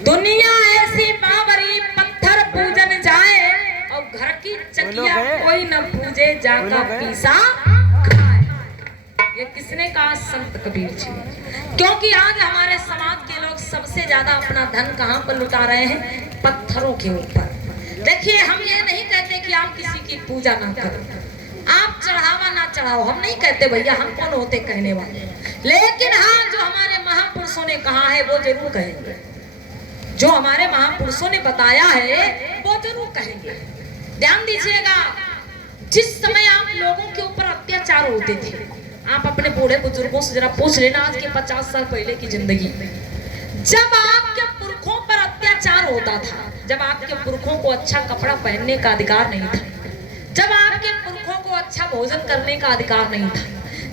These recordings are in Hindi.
दुनिया ऐसी बाबरी पत्थर पूजन जाए और घर की चकिया कोई न पूजे जाका पीसा खाए। ये किसने कहा? संत कबीर जी। क्योंकि आज हमारे समाज के लोग सबसे ज्यादा अपना धन कहाँ पर लुटा रहे हैं? पत्थरों के ऊपर। देखिए, हम ये नहीं कहते कि आप किसी की पूजा ना करो, आप चढ़ावा ना चढ़ाओ, हम नहीं कहते भैया, हम कौन होते कहने वाले। लेकिन हाँ, जो हमारे महापुरुषों ने कहा है वो जरूर कहेंगे, जो हमारे महापुरुषों ने बताया है वो जरूर कहेंगे। ध्यान दीजिएगा, जिस समय आप लोगों के ऊपर अत्याचार होते थे, आप अपने बूढ़े बुजुर्गों से जरा पूछ लेना आज के 50 साल पहले की जिंदगी में, जब आपके पुरखों पर अत्याचार होता था, जब आपके पुरखों को अच्छा कपड़ा पहनने का अधिकार नहीं था, जब आपके पुरखों को अच्छा भोजन करने का अधिकार नहीं था,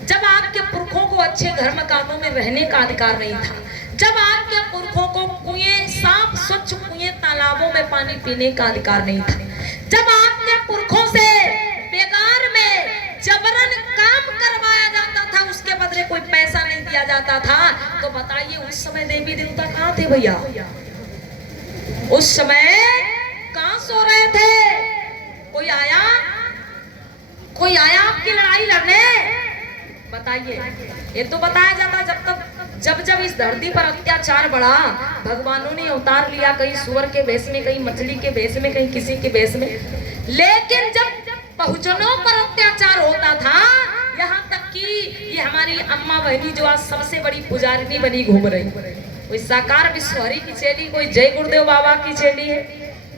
जब आपके पुरखों को अच्छे घर मकानों में रहने का अधिकार नहीं था, जब आपके पुरखों को कुएं, साफ स्वच्छ कुएं, तालाबों में पानी पीने का अधिकार नहीं था, जब आपके पुरखों से बेगार में जबरन काम करवाया जाता था, उसके बदले कोई पैसा नहीं दिया जाता था, तो बताइए उस समय देवी देवता कहाँ थे भैया? उस समय कहाँ सो रहे थे? कोई आया आपकी लड़ाई लड़ने? बताइए। ये तो बताया जाता जब इस धरती पर अत्याचार बढ़ा, भगवानों ने अवतार लिया, कहीं सुअर के भेष में, कहीं मछली के भेष में, कहीं किसी के भेष में। लेकिन जब बहुजनों पर अत्याचार होता था, यहाँ तक कि ये हमारी अम्मा बहनी जो आज सबसे बड़ी पुजारिनी बनी घूम रही, कोई साकार विश्वहरी की चेली, कोई जय गुरुदेव बाबा की चेली है,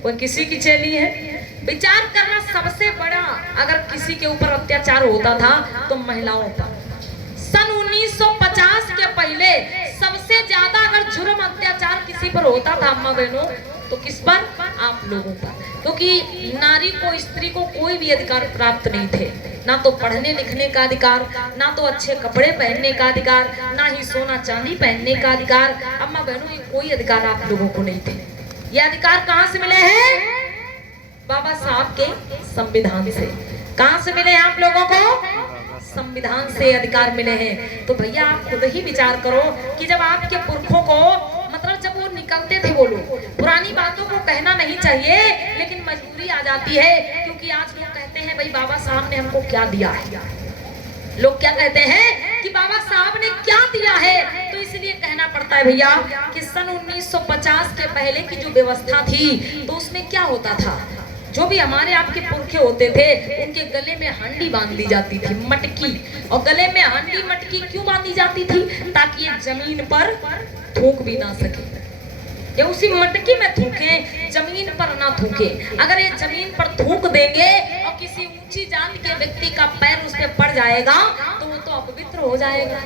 कोई किसी की चेली है। विचार करना, सबसे बड़ा अगर किसी के ऊपर अत्याचार होता था तो महिलाओं पर। सन 1950 के पहले सबसे ज्यादा अगर जुर्म अत्याचार किसी पर होता था अम्मा बहनों, तो किस पर? आप लोगों पर। क्योंकि नारी को, स्त्री को कोई भी अधिकार प्राप्त नहीं थे, ना तो पढ़ने लिखने का अधिकार, ना तो अच्छे कपड़े पहनने का अधिकार, ना ही सोना चांदी पहनने का अधिकार। अम्मा बहनों, ये कोई अधिकार आप लोगों को नहीं थे। ये अधिकार कहाँ से मिले हैं? बाबा साहब के संविधान से। कहाँ से मिले हैं आप लोगों को? संविधान से अधिकार मिले हैं। तो भैया आप खुद ही विचार करो कि जब आपके पुरखों को, मतलब जब वो निकलते थे, वो लोग, पुरानी बातों को कहना नहीं चाहिए, लेकिन मजबूरी आ जाती है, क्योंकि आज लोग कहते हैं भाई बाबा साहब ने हमको क्या दिया है। लोग क्या कहते हैं कि बाबा साहब ने क्या दिया है, तो इसलिए कहना पड़ता है भैया कि सन 1950 के पहले की जो व्यवस्था थी, तो उसमें क्या होता था, जो भी हमारे आपके पुरखे होते थे, उनके गले में हंडी बांध दी जाती थी, मटकी। और गले में हंडी मटकी क्यों बांधी जाती थी? ताकि ये जमीन पर थूक भी ना सके, या उसी मटकी में थूके, जमीन पर ना थूके। अगर ये जमीन पर थूक देंगे और किसी ऊंची जात के व्यक्ति का पैर उस पर पड़ जाएगा तो वो तो अपवित्र हो जाएगा।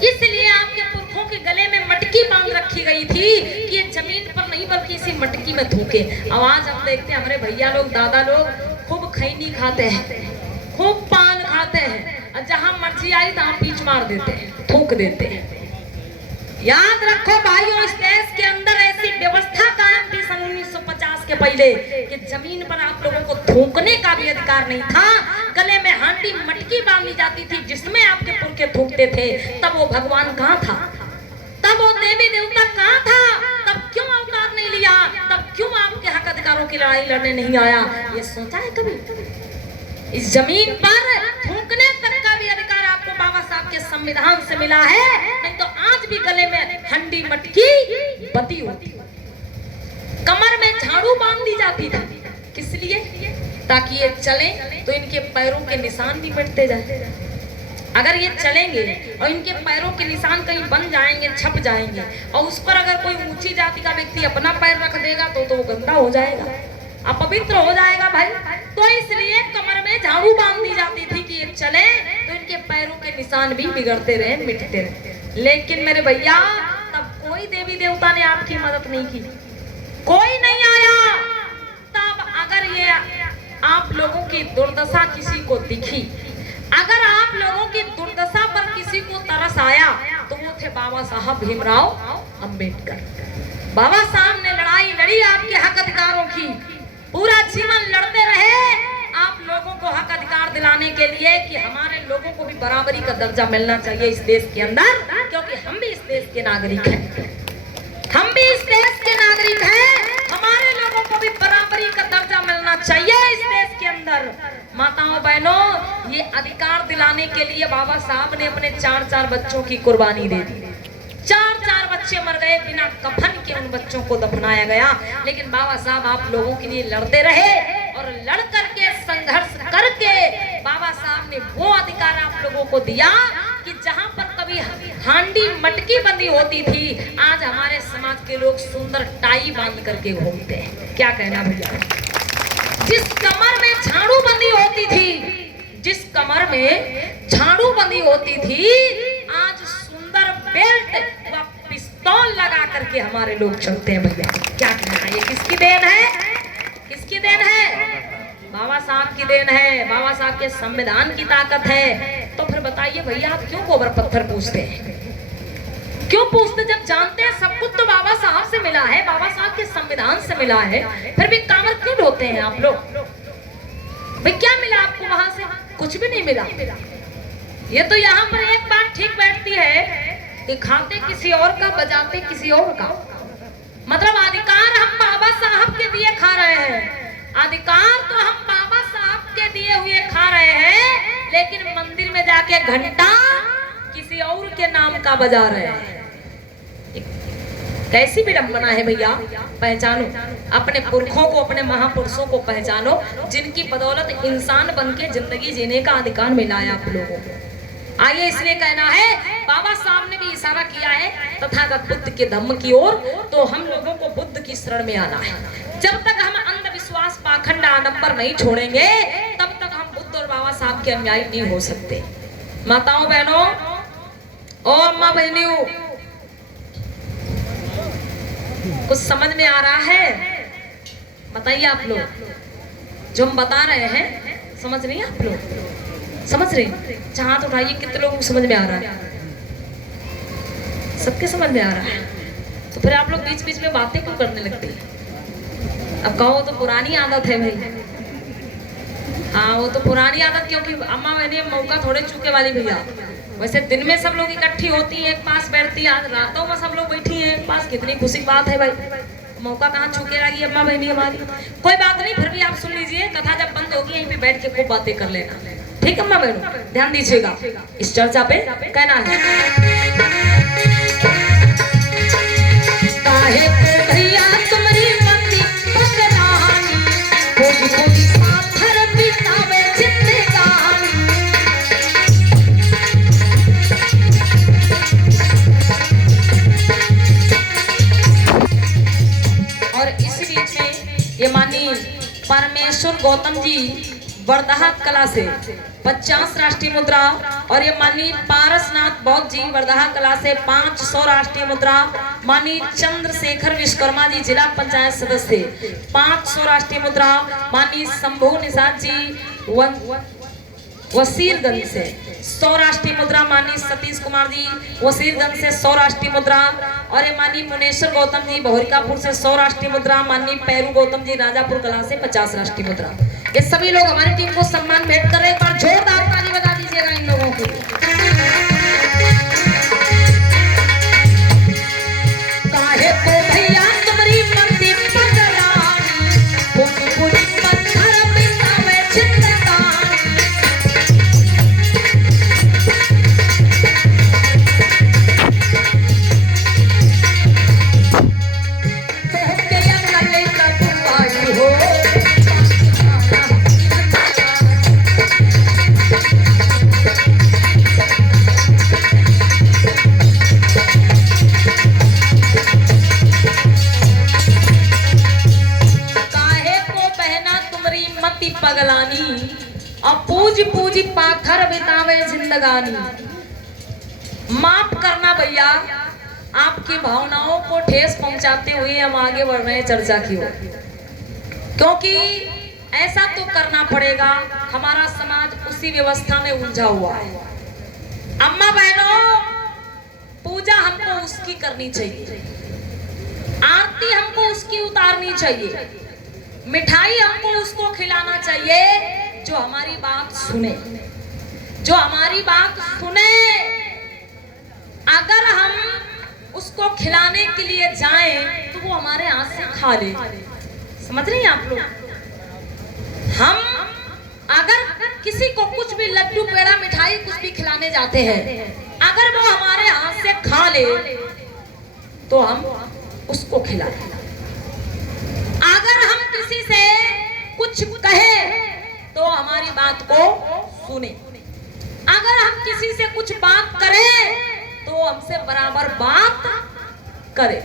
इसलिए आपके पुरखों के गले में मटकी बांध रखी गई थी कि ये जमीन पर नहीं बल्कि इसी मटकी में थूके। आवाज हम देखते हैं, हमारे भैया लोग, दादा लोग खूब खैनी खाते हैं, खूब पान खाते हैं, और जहां मर्जी आई तहां पीछ मार देते हैं, थूक देते हैं। याद रखो भाइयों, इस देश के अंदर ऐसी व्यवस्था कायम थी सन 1950 के पहले कि जमीन पर आप लोगों को थूकने का भी अधिकार नहीं था। गले में हांडी मटकी बांधी जाती थी जिसमें आपके पुरखे थूकते थे। तब वो भगवान कहाँ था? तब वो देवी देवता कहाँ था? तब क्यों अवतार नहीं लिया? तब क्यों आपके हक अधिकारों की लड़ाई लड़ने नहीं आया? ये सोचा है कभी? इस जमीन पर थूकने तक का भी अधिकार आपको बाबा साहब के संविधान से मिला है, नहीं तो आज भी गले में हंडी मटकी बंधी होती, कमर में झाड़ू बांध दी जाती थी। किस लिए? ताकि ये चले तो इनके पैरों के निशान भी मिटते जाए। अगर ये चलेंगे और इनके पैरों के निशान कहीं बन जाएंगे, छप जाएंगे, और उस पर अगर कोई ऊंची जाति का व्यक्ति अपना पैर रख देगा तो वो गंदा हो जाएगा, अपवित्र हो जाएगा भाई। तो इसलिए कमर में झाड़ू बांध दी जाती थी कि ये चले तो इनके पैरों के निशान भी बिगड़ते रहे, मिटते रहे। लेकिन मेरे भैया, तब कोई देवी देवता ने आपकी मदद नहीं की, कोई नहीं आया। तब अगर ये आप लोगों की दुर्दशा किसी को दिखी, अगर आप लोगों की दुर्दशा पर किसी को तरस आया, तो वो थे बाबा साहब भीमराव अंबेडकर। बाबा साहब ने लड़ाई लड़ी आपके हक अधिकारों की, पूरा जीवन लड़ते रहे आप लोगों को हक अधिकार दिलाने के लिए कि हमारे लोगों को भी बराबरी का दर्जा मिलना चाहिए इस देश के अंदर, क्योंकि हम भी इस देश के नागरिक हैं, हम भी इस देश कर। माताओं बहनों, ये अधिकार दिलाने के लिए बाबा साहब ने अपने 4-4 बच्चों की कुर्बानी दे दी। 4-4 बच्चे मर गए, बिना कफन के उन बच्चों को दफनाया गया। लेकिन बाबा साहब आप लोगों के लिए लड़ते रहे और लड़ करके संघर्ष करके बाबा साहब ने वो अधिकार आप लोगों को दिया कि जहां पर कभी हांडी मटकी बंदी होती थी, आज हमारे समाज के लोग सुंदर टाई बांध करके घूमते हैं। क्या कहना भैया? जिस कमर में झाड़ू बंदी होती थी, जिस कमर में झाड़ू बंदी होती थी, आज सुंदर बेल्ट व पिस्तौल लगा करके हमारे लोग चलते हैं। भैया क्या कहना? ये किसकी देन है? किसकी देन है? बाबा साहब की देन है, बाबा साहब के संविधान की ताकत है। तो फिर बताइए भैया, आप क्यों गोबर पत्थर पूछते हैं? क्यों पूछते? जब जानते हैं सब कुछ तो बाबा साहब से मिला है, बाबा साहब के संविधान से मिला है, फिर भी कांवर क्यों ढोते हैं आप लोग? भाई क्या मिला आपको वहां से? कुछ भी नहीं मिला। ये तो यहाँ पर एक बात ठीक बैठती है कि खाते किसी और का, बजाते किसी और का। मतलब अधिकार हम बाबा साहब के दिए खा रहे हैं, अधिकार तो हम बाबा साहब के दिए हुए खा रहे हैं, लेकिन मंदिर में जाके घंटा किसी और के नाम का बजा रहे हैं। कैसी विडंबना है भैया? पहचानो अपने पुरखों को, अपने महापुरुषों को पहचानो, जिनकी बदौलत इंसान बन के जिंदगी जीने का अधिकार मिला है आप लोगों को। आइए, इसलिए कहना है, बाबा साहब ने भी इशारा किया है तथागत बुद्ध के धम्म की ओर, तो हम लोगों को बुद्ध की शरण में आना है। जब तक हम अंधविश्वास, पाखंड, आडंबर नहीं छोड़ेंगे, तब तक हम बुद्ध और बाबा साहब के अनुयायी नहीं हो सकते। माताओं बहनों, ओ अम्मा बहनियों, कुछ समझ में आ रहा है? बताइए आप लोग। जो हम बता रहे हैं समझ नहीं आप लोग? समझ रहे? हाथ उठाइए, कितने लोगों को समझ में आ रहा है? सबके समझ में आ रहा है। तो फिर आप लोग बीच बीच में बातें क्यों करने लगते हैं? अब कहो तो पुरानी आदत है भाई। हाँ, वो तो पुरानी आदत, क्योंकि अम्मा मैंने मौका थोड़े चूके वाली भैया। वैसे दिन में सब लोग इकट्ठी होती है, एक पास बैठती है, आज रातों में सब लोग बैठी है एक पास। कितनी खुशी की बात है भाई। मौका कहाँ चूके लगी अम्मा बहनी हमारी। कोई बात नहीं, फिर भी आप सुन लीजिए, कथा जब बंद होगी यहीं पे बैठ के खूब बातें कर लेना। ठीक है अम्मा बहनों, ध्यान दीजिएगा इस चर्चा पे। कहना है, काहे को भैया तुम्हारी मती पगलानी, खोजी खोजी पाथर बितावे जिंदगानी। और इस बीच में ये मानी परमेश्वर गौतम जी वर्धा कला से 50 राष्ट्रीय मुद्रा, और ये माननीय पारसनाथ बौद्ध जी वर्धा कला से 500 राष्ट्रीय मुद्रा। माननीय चंद्रशेखर विश्वकर्मा जी जिला पंचायत सदस्य 500 राष्ट्रीय मुद्रा। माननीय शंभू निषाद जी वसीरगंज से 100 राष्ट्रीय मुद्रा। माननीय सतीश कुमार जी वसीरगंज से 100 राष्ट्रीय मुद्रा। और ये माननीय मुनेश्वर गौतम जी बहुरिकापुर से 100 राष्ट्रीय मुद्रा। माननीय पैरू गौतम जी राजापुर कला से 50 राष्ट्रीय मुद्रा। ये सभी लोग हमारी टीम को सम्मान भेंट कर रहे हैं। एक बार जोरदार ताली बजा दीजिएगा इन लोगों को। काहे को भैया तुम्हारी मती पगलानी, खोजी खोजी पत्थर बितावे जिंदगानी। पगलानी, और पूजी पूजी पाथर बितावे जिंदगानी। माफ करना भैया, आपकी भावनाओं को ठेस पहुंचाते हुए हम आगे बढ़ रहे हैं चर्चा की ओर, क्योंकि ऐसा तो करना पड़ेगा। हमारा समाज उसी व्यवस्था में उलझा हुआ है। अम्मा बहनों, पूजा हमको उसकी करनी चाहिए, आरती हमको उसकी उतारनी चाहिए, मिठाई हमको उसको खिलाना चाहिए जो हमारी बात सुने, जो हमारी बात सुने। अगर हम उसको खिलाने के लिए जाएं तो वो हमारे हाथ से खा ले। समझ रही हैं आप लोग? हम अगर किसी को कुछ भी लड्डू पेड़ा मिठाई कुछ भी खिलाने जाते हैं, अगर वो हमारे हाथ से खा ले तो हम उसको खिलाएं। अगर हम किसी से कुछ कहे तो हमारी बात को सुने। अगर हम किसी से कुछ बात करें तो हमसे बराबर बात करे।